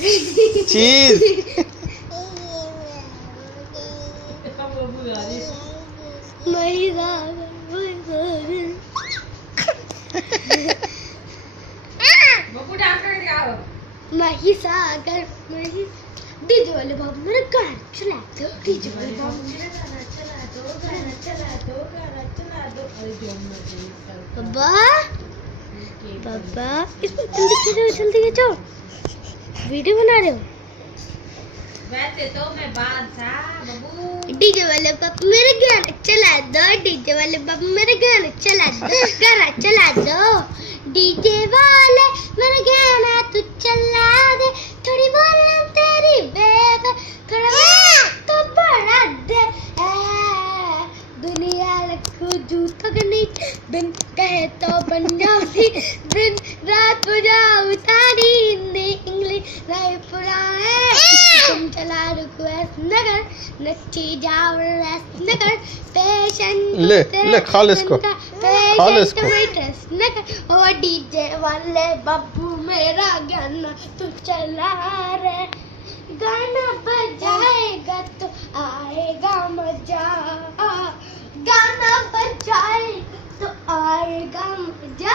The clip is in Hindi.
चीज। महिसागर डीजे वाले बाबू मेरा गाना चला दो, डीजे वाले बाबू मेरा गाना चला दो, गाना चला दो, गाना चला दो। बाबा बाबा इसमें जल्दी खींचो, वीडियो बना रहे हो। वैसे तो मैं बादशाह बाबू। डीजे वाले बाबू मेरे गाना चला दो, डीजे वाले बाबू मेरे गाना चला दो, गाना चला दो। डीजे वाले मेरा गाना तू चला दे, थोड़ी बोलना तेरी बेब, थोड़ा तो बढ़ा दे। दुनिया रखो जूतों के नीचे, बिन कहे तो बन जाओ सी, दिन रात बजाओ तारी हिंदी इंग्लिश नहीं पुराने। तुम चला रिक्वेस्ट नगर, नच्ची जाओ रेस्ट नगर, पेशेंट ले खा ले इसको, खा ले इसको। ओ डीजे वाले बाबू मेरा गाना तू चला रे, गाना बजाएगा तो आएगा मजा, गाना बजाएगा तो आएगा मजा।